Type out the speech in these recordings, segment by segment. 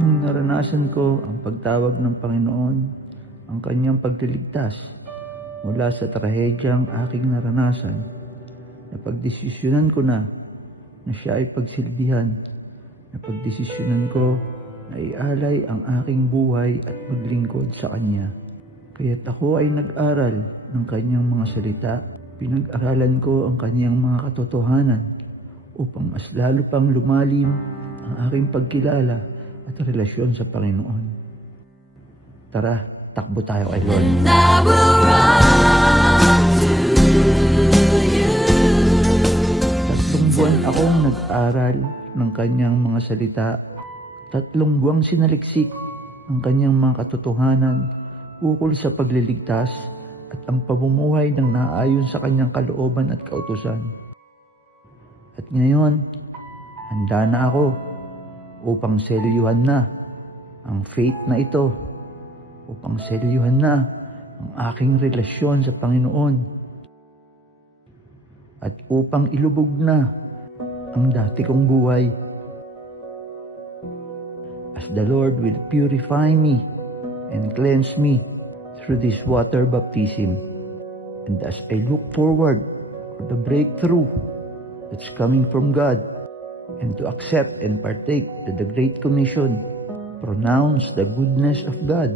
Nung naranasan ko ang pagtawag ng Panginoon, ang kanyang pagliligtas mula sa trahedyang aking naranasan, napagdesisyonan ko na siya ay pagsilbihan. Napagdesisyonan ko na ialay ang aking buhay at maglingkod sa Kanya. Kaya't ako ay nag-aral ng Kanyang mga salita, pinag-aralan ko ang Kanyang mga katotohanan upang mas lalo pang lumalim ang aking pagkilala at relasyon sa Panginoon. Tara, takbo tayo kay Lord. And I will run to you. 3 buwan akong nag-aral ng Kanyang mga salita. 3 buwang sinaliksik ang Kanyang mga katotohanan ukol sa pagliligtas at ang pamumuhay ng naayon sa Kanyang kalooban at kautusan. At ngayon, handa na ako upang selyuhan na ang faith na ito, upang selyuhan na ang aking relasyon sa Panginoon, at upang ilubog na ang dati kong buhay. As the Lord will purify me and cleanse me through this water baptism, and as I look forward for the breakthrough that's coming from God, and to accept and partake the Great Commission, pronounce the goodness of God,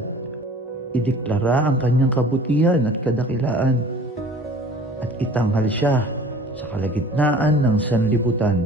ideklara ang Kanyang kabutihan at kadakilaan, at itanghal siya sa kalagitnaan ng sanlibutan.